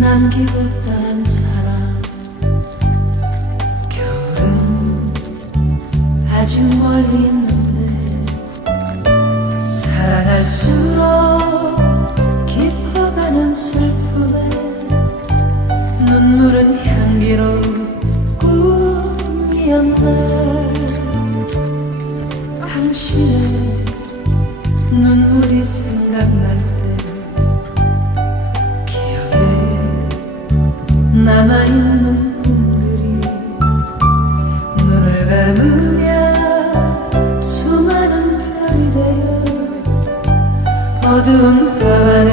남기고 떠난 사람 겨울은 아직 멀리 있는데 사랑할수록 깊어가는 슬픔에 눈물은 향기로운 꿈이었네. 당신의 눈물이 생각날 때 남아있는 꿈들이 눈을 감으면 수많은 별이 되어 어두운 밤하늘에